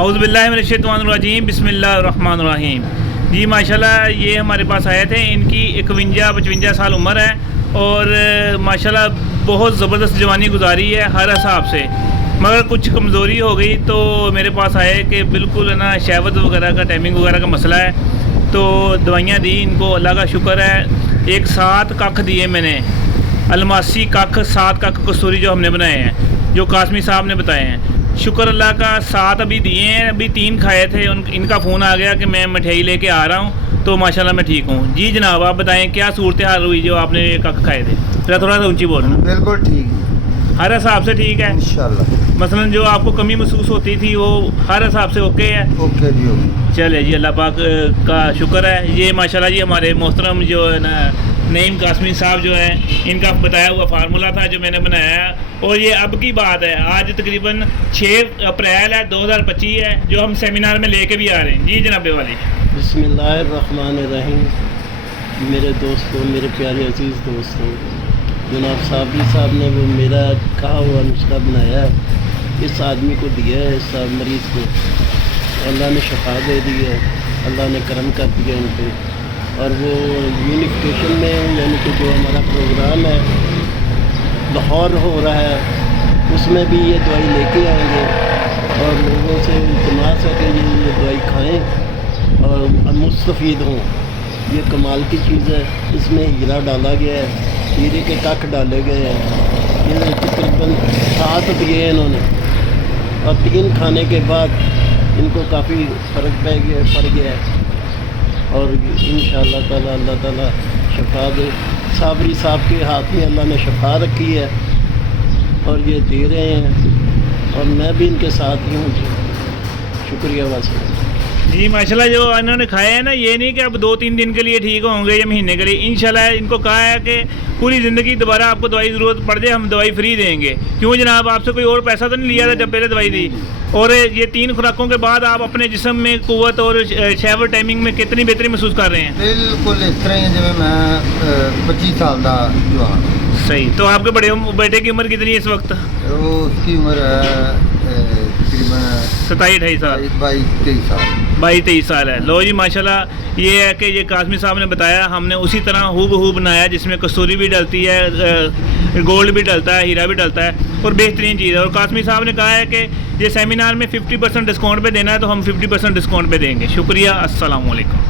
اعوذ باللہ من الشیطان الرجیم، بسم اللہ الرحمن الرحیم۔ جی ماشاءاللہ یہ ہمارے پاس آئے تھے، ان کی 51-55 سال عمر ہے اور ماشاءاللہ بہت زبردست جوانی گزاری ہے ہر حساب سے، مگر کچھ کمزوری ہو گئی تو میرے پاس آئے کہ بالکل نا شہوت وغیرہ کا ٹائمنگ وغیرہ کا مسئلہ ہے، تو دوائیاں دی ان کو، اللہ کا شکر ہے۔ ایک 7 ککھ دیے میں نے، الماسی ککھ، 7 ککھ کستوری جو ہم نے بنائے ہیں، جو قاسمی صاحب نے بتائے ہیں، شکر اللہ کا 7 ابھی دیے ہیں، ابھی 3 کھائے تھے، ان کا فون آ گیا کہ میں مٹھائی لے کے آ رہا ہوں، تو ماشاءاللہ میں ٹھیک ہوں۔ جی جناب آپ بتائیں کیا صورتحال ہوئی جو آپ نے ککھ کھائے تھے؟ ذرا تھوڑا سا اونچی بولنا۔ بالکل ٹھیک، ہر حساب سے ٹھیک ہے انشاءاللہ۔ مثلا جو آپ کو کمی محسوس ہوتی تھی وہ ہر حساب سے اوکے ہے؟ اوکے جی، اوکے۔ چلے جی، اللہ پاک کا شکر ہے۔ یہ ماشاءاللہ جی ہمارے محترم جو ہے نا نعیم قاسمی صاحب جو ہیں، ان کا بتایا ہوا فارمولہ تھا جو میں نے بنایا ہے، اور یہ اب کی بات ہے، آج تقریباً 6 اپریل ہے 2025 ہے، جو ہم سیمینار میں لے کے بھی آ رہے ہیں۔ جی جناب والی، بسم اللہ الرحمن الرحیم۔ میرے دوستوں، میرے پیارے عزیز دوستوں، جناب صابری صاحب نے وہ میرا کہا ہوا نسخہ بنایا ہے، اس آدمی کو دیا ہے، اس مریض کو اللہ نے شفا دے دی ہے، اللہ نے کرم کر دیا ان پہ۔ اور وہ یونیفیکیشن میں یعنی کہ جو ہمارا پروگرام ہے لاہور ہو رہا ہے، اس میں بھی یہ دوائی لے کے آئیں گے، اور لوگوں سے التماس ہے کہ یہ دوائی کھائیں اور مستفید ہوں۔ یہ کمال کی چیز ہے، اس میں ہیرا ڈالا گیا ہے، ہیرے کے ککھ ڈالے گئے ہیں۔ یہ تقریباً 7 دیے انہوں نے، اور 3 کھانے کے بعد ان کو کافی فرق پڑ گیا ہے، اور انشاءاللہ تعالیٰ اللہ تعالیٰ شفا دے۔ صابری صاحب کے ہاتھ میں اللہ نے شفا رکھی ہے اور یہ دے رہے ہیں، اور میں بھی ان کے ساتھ ہی ہوں۔ شکریہ واسطہ۔ جی ماشاءاللہ جو انہوں نے کھایا ہے نا، یہ نہیں کہ اب 2-3 دن کے لیے ٹھیک ہوں گے یا مہینے کے لیے، انشاءاللہ ان کو کہا ہے کہ پوری زندگی دوبارہ آپ کو دوائی ضرورت پڑ جائے ہم دوائی فری دیں گے۔ کیوں جناب، آپ سے کوئی اور پیسہ تو نہیں لیا تھا جب پہلے دوائی دی؟ اور یہ 3 خوراکوں کے بعد آپ اپنے جسم میں قوت اور شہوت ٹائمنگ میں کتنی بہتری محسوس کر رہے ہیں؟ بالکل اس طرح ہی جی میں 25 سال کا جوان۔ صحیح۔ تو آپ کے بڑے بیٹے کی عمر کتنی ہے اس وقت؟ اس کی عمر ہے تقریباً 27-28 سال، 22-23 سال۔ 22-23 سال ہے۔ لو جی ماشاءاللہ یہ ہے کہ یہ قاسمی صاحب نے بتایا، ہم نے اسی طرح ہو بہو بنایا، جس میں کستوری بھی ڈلتی ہے، گولڈ بھی ڈلتا ہے، ہیرا بھی ڈلتا ہے، اور بہترین چیز ہے۔ اور قاسمی صاحب نے کہا ہے کہ یہ سیمینار میں 50% ڈسکاؤنٹ پہ دینا ہے، تو ہم 50% ڈسکاؤنٹ پہ دیں گے۔ شکریہ، السلام علیکم۔